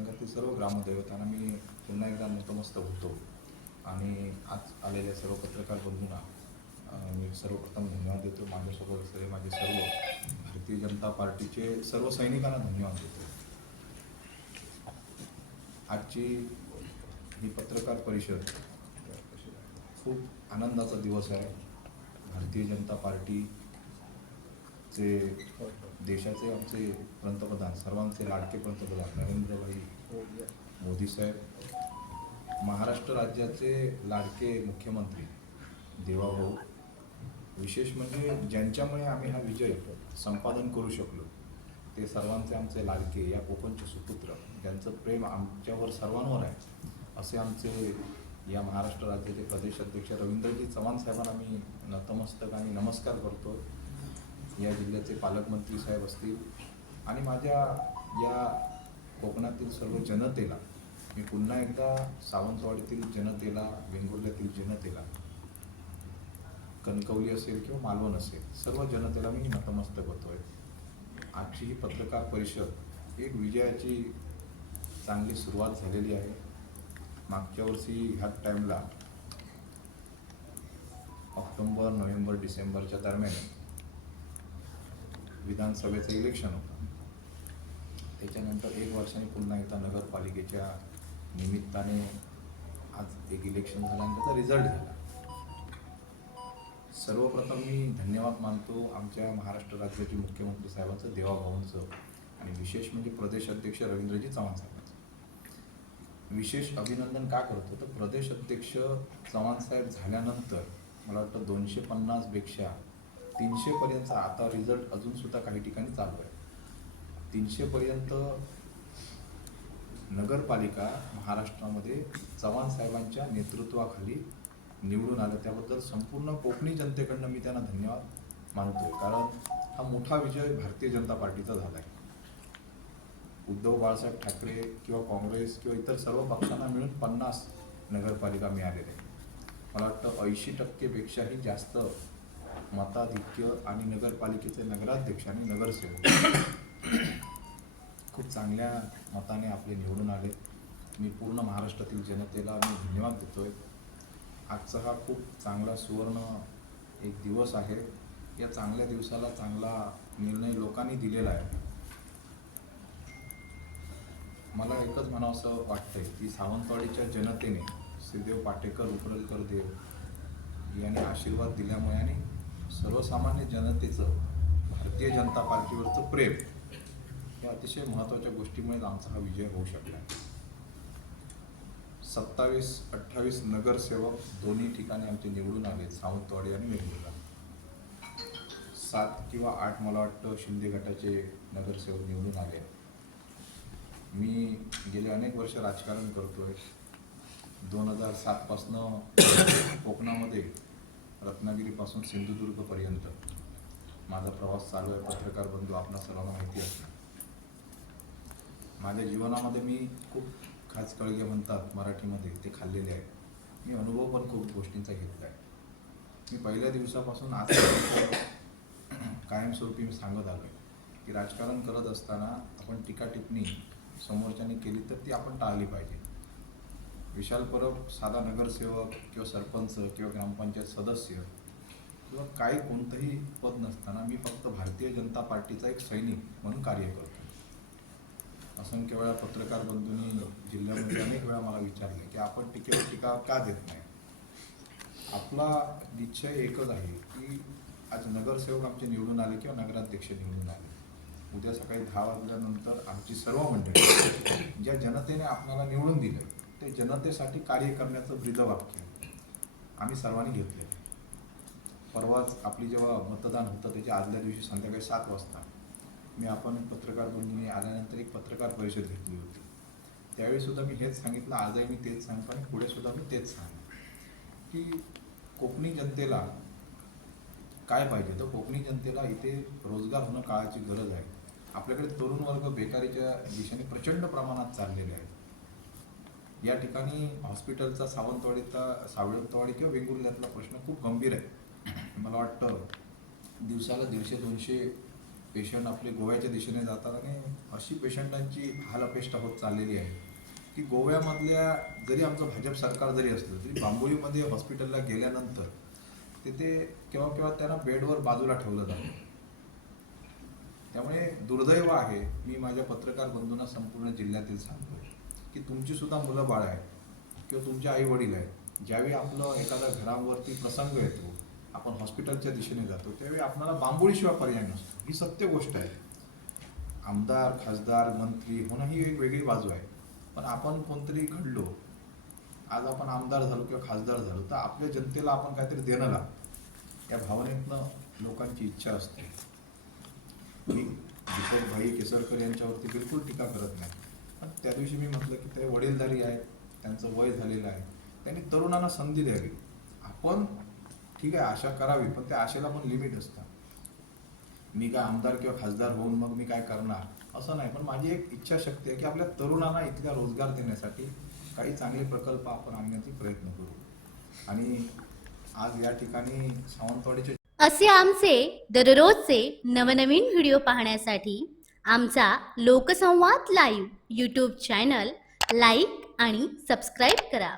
मतदारसंघातील सर्व ग्रामदैवतांना मी पुन्हा एकदा नतमस्तक होतो आणि आज आलेल्या सर्व पत्रकार बंधूंना मी सर्वप्रथम धन्यवाद देतो. माझ्यासोबत असलेले माझे सर्व भारतीय जनता पार्टीचे सर्व सैनिकांना धन्यवाद देतो. आजची ही पत्रकार परिषद खूप आनंदाचा दिवस आहे. भारतीय जनता पार्टीचे देशाचे आमचे पंतप्रधान, सर्वांचे लाडके पंतप्रधान नरेंद्रभाई मोदी साहेब, महाराष्ट्र राज्याचे लाडके मुख्यमंत्री देवाभाऊ, विशेष म्हणजे ज्यांच्यामुळे आम्ही हा विजय संपादन करू शकलो ते सर्वांचे आमचे लाडके, या कोकणचे सुपुत्र, ज्यांचं प्रेम आमच्यावर सर्वांवर आहे, असे आमचे या महाराष्ट्र राज्याचे प्रदेश अध्यक्ष रवींद्रजी चव्हाण साहेबांना मी नतमस्तक आणि नमस्कार करतो. या जिल्ह्याचे पालकमंत्री साहेब असतील आणि माझ्या या कोकणातील सर्व जनतेला मी पुन्हा एकदा सावंतवाडीतील जनतेला, वेंगुर्ल्यातील जनतेला, कणकवली असेल किंवा मालवण असेल, सर्व जनतेला मी नतमस्तक होतोय. आजची ही पत्रकार परिषद एक विजयाची चांगली सुरुवात झालेली आहे. मागच्या वर्षी ह्या टाईमला ऑक्टोबर, नोव्हेंबर, डिसेंबरच्या दरम्यान विधानसभेचं इलेक्शन होतं. त्याच्यानंतर 1 वर्षाने पुन्हा एकदा नगरपालिकेच्या निमित्ताने आज एक इलेक्शन झालं आणि त्याचा रिझल्ट झाला. सर्वप्रथम मी धन्यवाद मानतो आमच्या महाराष्ट्र राज्याचे मुख्यमंत्री साहेबांचं, देवाभाऊंचं, आणि विशेष म्हणजे प्रदेश अध्यक्ष रवींद्रजी चव्हाण साहेबांचं. विशेष अभिनंदन का करतो तर प्रदेश अध्यक्ष चव्हाण साहेब झाल्यानंतर मला वाटतं 250पेक्षा 300पर्यंत आता रिझल्ट अजूनसुद्धा काही ठिकाणी चालू आहे. 300पर्यंत नगरपालिका महाराष्ट्रामध्ये चव्हाण साहेबांच्या नेतृत्वाखाली निवडून आलं. त्याबद्दल संपूर्ण कोकणी जनतेकडनं मी त्यांना धन्यवाद मानतोय, कारण हा मोठा विजय भारतीय जनता पार्टीचा झाला आहे. उद्धव बाळासाहेब ठाकरे किंवा काँग्रेस किंवा इतर सर्व पक्षांना मिळून 50 नगरपालिका मिळालेल्या आहेत. मला वाटतं 80%पेक्षाही जास्त मताधिक्य आणि नगरपालिकेचे नगराध्यक्ष आणि नगरसेवक खूप चांगल्या मताने आपले निवडून आले. मी पूर्ण महाराष्ट्रातील जनतेला मी धन्यवाद देतोय. आजचा हा खूप चांगला सुवर्ण एक दिवस आहे. या चांगल्या दिवसाला चांगला निर्णय लोकांनी दिलेला आहे. मला एकच म्हणावंसं वाटतंय की सावंतवाडीच्या जनतेने श्रीदेव पाटेकर उपरलकर देव यांनी आशीर्वाद दिल्यामुळे आणि सर्वसामान्य जनतेचं भारतीय जनता पार्टीवरचं प्रेम या अतिशय महत्त्वाच्या गोष्टीमुळे आमचा हा विजय होऊ शकला. 27-28 नगरसेवक दोन्ही ठिकाणी आमचे निवडून आले, सावंतवाडी आणि वेंगुर्ला. 7 किंवा 8 मला वाटतं शिंदे गटाचे नगरसेवक निवडून आले. मी गेले अनेक वर्ष राजकारण करतोय. 2007पासनं कोकणामध्ये रत्नागिरीपासून सिंधुदुर्गपर्यंत माझा प्रवास चालू आहे. पत्रकार बंधू आपणा सर्वांना माहिती असतं. माझ्या जीवनामध्ये मी खूप खास कळगे म्हणतात मराठीमध्ये, ते खाल्लेले आहे. मी अनुभव पण खूप गोष्टींचा घेतला आहे. मी पहिल्या दिवसापासून आज कायमस्वरूपी मी सांगत आलो आहे की राजकारण करत असताना आपण टीका टिप्पणी समोरच्याने केली तर ती आपण टाळली पाहिजे. विशाल परब साधा नगरसेवक किंवा सरपंच किंवा ग्रामपंचायत सदस्य किंवा काही कोणतंही पद नसताना मी फक्त भारतीय जनता पार्टीचा एक सैनिक म्हणून कार्य करतो. असंख्य वेळा पत्रकार बंधूंनी जिल्ह्यामध्ये अनेक वेळा मला विचारले की आपण टीकेवर टीका का देत नाही. आपला निश्चय एकच आहे की आज नगरसेवक आमचे निवडून आले किंवा नगराध्यक्ष निवडून आले, उद्या सकाळी 10 वाजल्यानंतर आमची सर्व मंडळी ज्या जनतेने आपल्याला निवडून दिलं ते जनतेसाठी कार्य करण्याचं ब्रीदवाक्य आम्ही सर्वांनी घेतलं. परवाच आपली जेव्हा मतदान होतं त्याच्या आदल्या दिवशी संध्याकाळी 7 वाजता आपण पत्रकार बंधूंनी आल्यानंतर एक पत्रकार परिषद घेतली होती. त्यावेळीसुद्धा मी हेच सांगितलं, आजही मी तेच सांगतो आणि पुढेसुद्धा मी तेच सांगतो की कोकणी जनतेला काय पाहिजे तर कोकणी जनतेला इथे रोजगार होणं काळाची गरज आहे. आपल्याकडे तरुण वर्ग बेकारीच्या दिशेने प्रचंड प्रमाणात चाललेले आहे. या ठिकाणी हॉस्पिटलचा सावंतवाडी किंवा वेंगुर्ल्यातला प्रश्न खूप गंभीर आहे. मला वाटतं दिवसाला 150-200 पेशंट आपले गोव्याच्या दिशेने जातात आणि अशी पेशंटांची हालअपेष्टा होत चाललेली आहे की गोव्यामधल्या जरी आमचं भाजप सरकार जरी असलं तरी बांबोळीमध्ये हॉस्पिटलला गेल्यानंतर तिथे केव्हा केव्हा त्यांना बेडवर बाजूला ठेवलं जातं. त्यामुळे दुर्दैव आहे. मी माझ्या पत्रकार बंधूंना संपूर्ण जिल्ह्यातील सांगतो की तुमची सुद्धा मुलं बाळ आहेत किंवा तुमचे आई वडील आहेत, ज्यावेळी आपलं एखाद्या घरावरती प्रसंग येतो, आपण हॉस्पिटलच्या दिशेने जातो, त्यावेळी आपल्याला बांबोळीशिवाय पर्याय नसतो. ही सत्य गोष्ट आहे. आमदार, खासदार, मंत्री होणं ही एक वेगळी बाजू आहे, पण आपण कोणतरी घडलो, आज आपण आमदार झालो किंवा खासदार झालो, तर आपल्या जनतेला आपण काहीतरी देणं लागतं, या भावनेतनं लोकांची इच्छा असते. मी दीपक भाई केसरकर यांच्यावरती बिलकुल टीका करत नाही, पण त्या दिवशी मी म्हटलं की ते वडीलधारी आहेत, त्यांचं वय झालेलं आहे, त्यांनी तरुणांना संधी द्यावी. आपण ठीक आहे आशा करावी, पण त्या आशेला पण लिमिट असतं. मी काय आमदार किंवा खासदार होऊन मग मी काय करणार असं नाही, पण माझी एक इच्छाशक्ती आहे की आपल्या तरुणांना इथल्या रोजगार देण्यासाठी काही चांगले प्रकल्प आपण आणण्याचा प्रयत्न करू. आणि आज या ठिकाणी सावंतवाडीचे असे आमचे दररोजचे नवनवीन व्हिडिओ पाहण्यासाठी आमचा लोकसंवाद लाईव्ह यूट्यूब चॅनल लाईक आणि सबस्क्राईब करा.